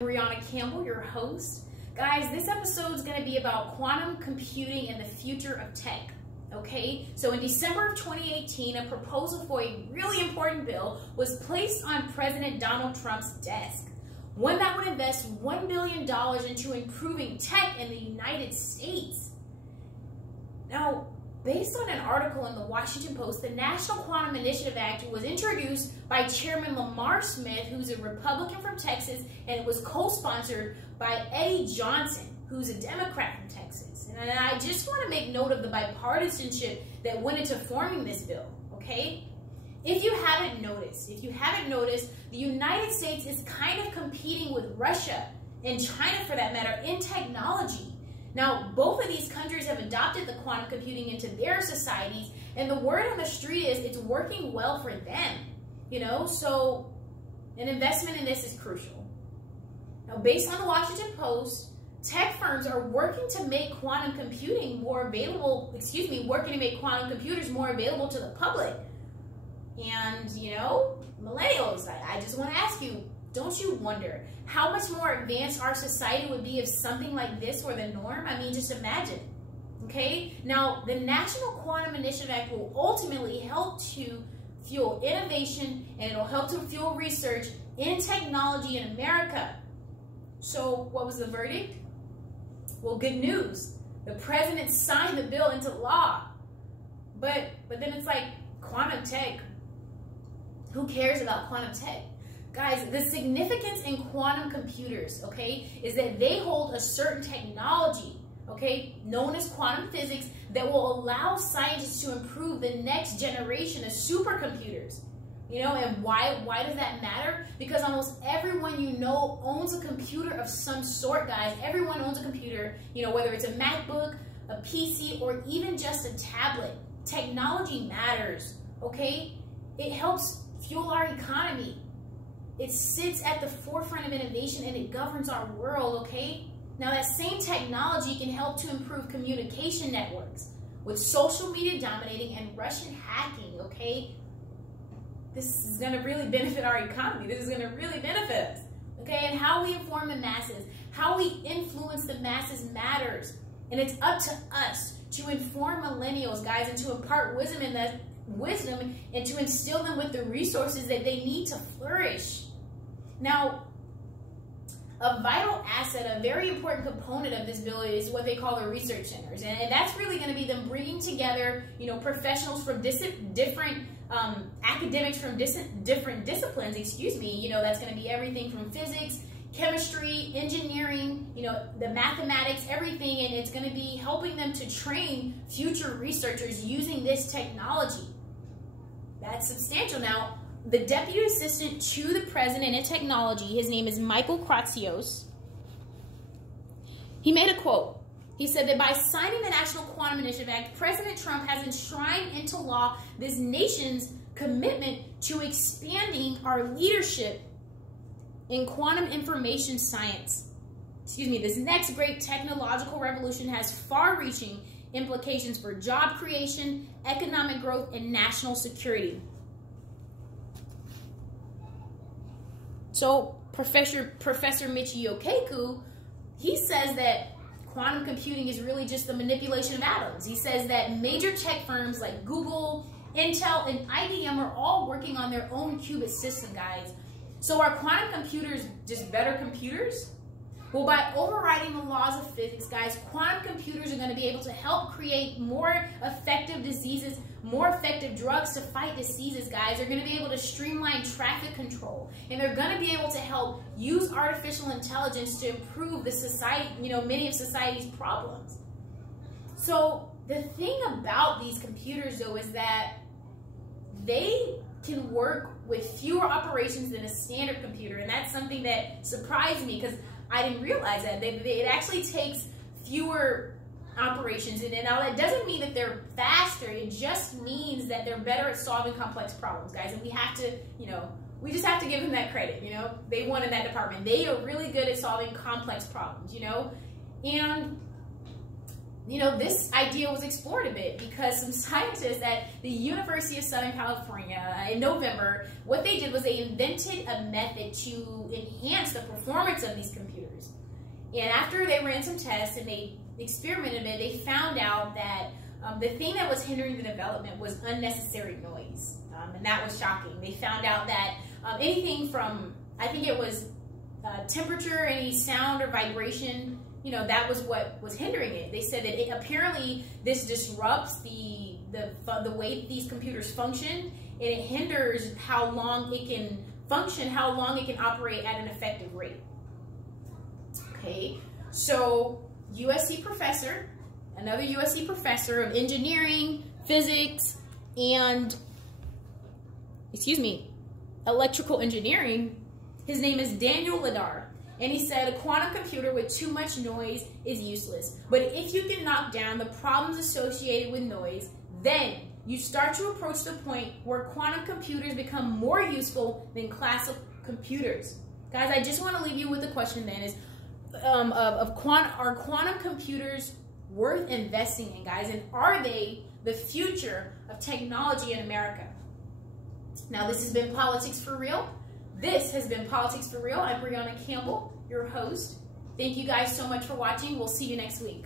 Brianna Campbell, your host. Guys, this episode is going to be about quantum computing and the future of tech. Okay, so in December of 2018, a proposal for a really important bill was placed on President Donald Trump's desk. One that would invest $1 billion into improving tech in the United States. Now, based on an article in the Washington Post, the National Quantum Initiative Act was introduced by Chairman Lamar Smith, who's a Republican from Texas, and it was co-sponsored by Eddie Johnson, who's a Democrat from Texas. And I just want to make note of the bipartisanship that went into forming this bill, okay? If you haven't noticed, the United States is kind of competing with Russia and China, for that matter, in technology. Now, both of these countries have adopted the quantum computing into their societies, and the word on the street is it's working well for them, you know? So an investment in this is crucial. Now, based on the Washington Post, tech firms are working to make quantum computing more available, working to make quantum computers more available to the public. And, you know, millennials, I just want to ask you, don't you wonder how much more advanced our society would be if something like this were the norm? I mean, just imagine, okay? Now, the National Quantum Initiative Act will ultimately help to fuel innovation, and it'll help to fuel research in technology in America. So what was the verdict? Well, good news. The president signed the bill into law. But then it's like, quantum tech. Who cares about quantum tech? Guys, the significance in quantum computers, okay, is that they hold a certain technology, okay, known as quantum physics, that will allow scientists to improve the next generation of supercomputers. You know, and why does that matter? Because almost everyone you know owns a computer of some sort, guys. Everyone owns a computer, you know, whether it's a MacBook, a PC, or even just a tablet. Technology matters, okay? It helps fuel our economy. It sits at the forefront of innovation, and it governs our world, okay? Now, that same technology can help to improve communication networks, with social media dominating and Russian hacking, okay? This is going to really benefit our economy. This is going to really benefit us, okay? And how we inform the masses, how we influence the masses matters. And it's up to us to inform millennials, guys, and to impart wisdom and to instill them with the resources that they need to flourish. Now, a vital asset, a very important component of this bill is what they call the research centers. And that's really going to be them bringing together, you know, professionals from different academics from different disciplines, you know, that's going to be everything from physics, chemistry, engineering, you know, the mathematics, everything, and it's going to be helping them to train future researchers using this technology. That's substantial. Now, the Deputy Assistant to the President in Technology, his name is Michael Kratsios, he made a quote. He said that by signing the National Quantum Initiative Act, President Trump has enshrined into law this nation's commitment to expanding our leadership in quantum information science. This next great technological revolution has far-reaching implications for job creation, economic growth, and national security. So Professor Michio Kaku, he says that quantum computing is really just the manipulation of atoms. He says that major tech firms like Google, Intel, and IBM are all working on their own qubit system, guys. So are quantum computers just better computers? Well, by overriding the laws of physics, guys, quantum computers are going to be able to help create more effective diseases, more effective drugs to fight diseases, guys. They're going to be able to streamline traffic control, and they're going to be able to help use artificial intelligence to improve the society, you know, many of society's problems. So the thing about these computers, though, is that they can work with fewer operations than a standard computer, and that's something that surprised me because I didn't realize that. It actually takes fewer operations, and now that doesn't mean that they're faster. It just means that they're better at solving complex problems, guys, and we have to, you know, we just have to give them that credit, you know. They won in that department. They are really good at solving complex problems, you know, and this idea was explored a bit because some scientists at the University of Southern California in November, what they did was they invented a method to enhance the performance of these computers. And after they ran some tests and they experimented it, they found out that the thing that was hindering the development was unnecessary noise. And that was shocking. They found out that anything from, I think it was temperature, any sound or vibration, that was what was hindering it. They said that apparently this disrupts the way these computers function, and it hinders how long it can function, how long it can operate at an effective rate. Okay, so another USC professor of engineering, physics, and, electrical engineering, his name is Daniel Ladar. And he said a quantum computer with too much noise is useless. But if you can knock down the problems associated with noise, then you start to approach the point where quantum computers become more useful than classical computers. Guys, I just want to leave you with the question then is, are quantum computers worth investing in, guys? And are they the future of technology in America? Now, this has been Politics for Real. This has been Politics for Real. I'm Brianna Campbell, your host. Thank you guys so much for watching. We'll see you next week.